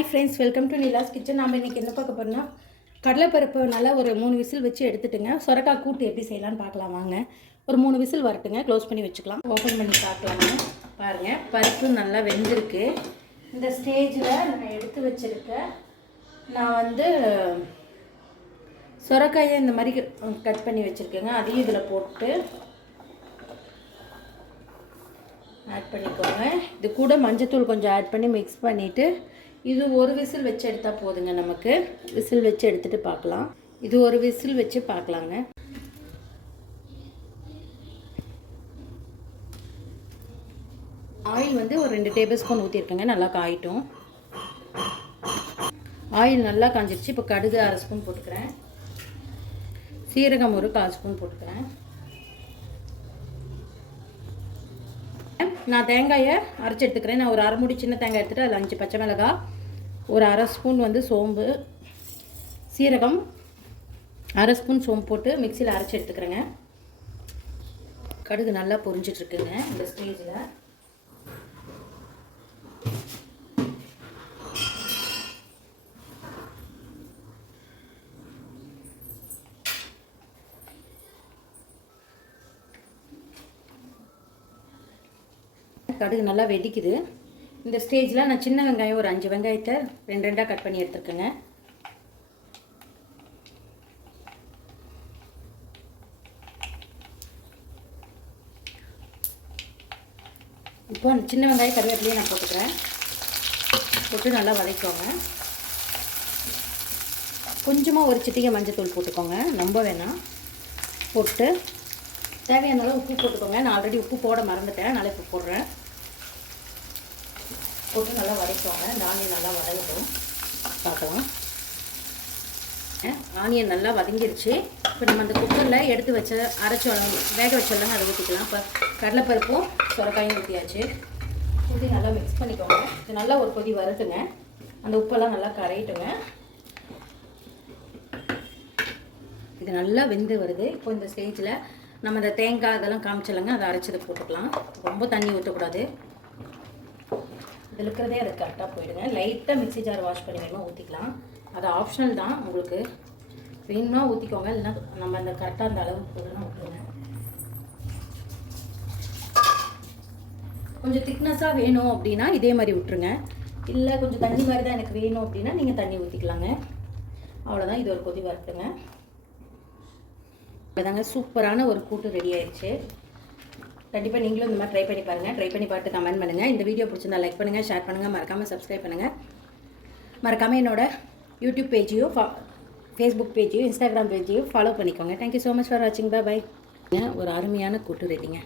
Hi friends, welcome to Nila's kitchen. நாம் இன்றைக்கி என்ன பார்க்க போகிறோம்னா, கடலைப்பருப்பு நல்லா ஒரு 3 விசில் வச்சு எடுத்துட்டுங்க. சொரக்காய் கூட்டு எப்படி செய்யலான்னு பார்க்கலாம் வாங்க. ஒரு 3 விசில் வரட்டுங்க. க்ளோஸ் பண்ணி வச்சுக்கலாம். ஓப்பன் பண்ணி பார்க்கலாங்க. பாருங்கள், பருப்பு நல்லா வெந்திருக்கு. இந்த ஸ்டேஜில் நான் எடுத்து வச்சுருக்கேன். நான் சொரக்காயை இந்த மாதிரி கட் பண்ணி வச்சுருக்கேங்க. அதையும் இதில் போட்டு ஆட் பண்ணிக்கோங்க. இது கூட மஞ்சத்தூள் கொஞ்சம் ஆட் பண்ணி மிக்ஸ் பண்ணிவிட்டு இது ஒரு விசில் வச்சு எடுத்தால் போதுங்க. நமக்கு விசில் வச்சு எடுத்துகிட்டு பார்க்கலாம். இது ஒரு விசில் வச்சு பார்க்கலாங்க. ஆயில் ஒரு 2 டேபிள் ஸ்பூன் ஊற்றிருக்கேங்க. நல்லா காயிட்டும். ஆயில் நல்லா காஞ்சிருச்சு. இப்போ கடுகு 1/2 ஸ்பூன் போட்டுக்கிறேன். சீரகம் ஒரு 1/4 ஸ்பூன் போட்டுக்கிறேன். நான் தேங்காயை அரைச்சி எடுத்துக்கிறேன். நான் ஒரு 1/2 மூடி சின்ன தேங்காய் எடுத்துகிட்டு அதில் 5 பச்சை மிளகாய், ஒரு 1/2 ஸ்பூன் சோம்பு, சீரகம் 1/2 ஸ்பூன் சோம்பு போட்டு மிக்சியில் அரைச்சி எடுத்துக்கிறேங்க. கடுகு நல்லா பொரிஞ்சிட்ருக்குங்க. இந்த ஸ்டேஜில் கடுகு நல்லா வெடிக்குது. இந்த ஸ்டேஜில் நான் சின்ன வெங்காயம் ஒரு 5 வெங்காயத்தை 2 கட் பண்ணி எடுத்துருக்கேங்க. இப்போ சின்ன வெங்காயம் கருவேப்பிலையே நான் போட்டுக்கிறேன். போட்டு நல்லா வதக்கிக்கோங்க. கொஞ்சமாக ஒரு சிட்டிகை மஞ்சத்தூள் போட்டுக்கோங்க, ரொம்ப வேணாம். போட்டு தேவையான அளவு உப்பு போட்டுக்கோங்க. நான் ஆல்ரெடி உப்பு போட மறந்துட்டேன், அதனால் இப்போ போடுறேன். போட்டு நல்லா வதக்கிக்கோங்க. இந்த ஆனியன் நல்லா வதங்கட்டும் பார்க்கலாம். ஆனியன் நல்லா வதங்கிருச்சு. இப்போ நம்ம அந்த குக்கரில் எடுத்து வச்ச அரைச்சோளம் வேக வச்சோளங்க அதை ஊற்றிக்கலாம். இப்போ கடலைப்பருப்பும் சொரக்காயும் ஊற்றியாச்சு. ஊற்றி நல்லா மிக்ஸ் பண்ணிக்கோங்க. இது நல்லா ஒரு கொதி வரட்டுங்க. அந்த உப்பெல்லாம் நல்லா கரையிட்டுங்க. இது நல்லா வெந்து வருது. இப்போ இந்த ஸ்டேஜில் நம்ம இந்த தேங்காய் அதெல்லாம் காமிச்சலங்க, அதை அரைச்சதை போட்டுக்கலாம். ரொம்ப தண்ணி ஊற்றக்கூடாது. இதில் இருக்கிறதே அது கரெக்டாக போயிடுங்க. லைட்டாக மிக்ஸி ஜார் வாஷ் பண்ணி வேணுமா ஊற்றிக்கலாம். அது ஆப்ஷனல் தான், உங்களுக்கு வேணும்னா ஊற்றிக்கோங்க. இல்லைன்னா நம்ம அந்த கரெக்டாக அந்த அளவுக்கு போதுன்னா விட்டுருங்க. கொஞ்சம் திக்னஸாக வேணும் அப்படின்னா இதே மாதிரி விட்டுருங்க. இல்லை கொஞ்சம் தண்ணி மாதிரி தான் எனக்கு வேணும் அப்படின்னா நீங்கள் தண்ணி ஊற்றிக்கலாங்க. அவ்வளோதான். இது ஒரு கொதி வரட்டுங்க. அதாங்க, சூப்பரான ஒரு கூட்டு ரெடி ஆயிடுச்சு. கண்டிப்பாக நீங்களும் இந்த மாதிரி ட்ரை பண்ணி பாருங்கள். ட்ரை பண்ணி பார்த்து கமெண்ட் பண்ணுங்கள். இந்த வீடியோ பிடிச்சிருந்தா லைக் பண்ணுங்கள், ஷேர் பண்ணுங்கள், மறக்காமல் சப்ஸ்கிரைப் பண்ணுங்கள். மறக்காமல் என்னோட யூடியூப் பேஜையும் ஃபேஸ்புக் பேஜையும் இன்ஸ்டாகிராம் பேஜையும் ஃபாலோ பண்ணிக்கோங்க. தேங்க்யூ ஸோ மச் ஃபார் வாட்சிங். பாய். ஒரு அருமையான கூட்டு ரெடிங்க.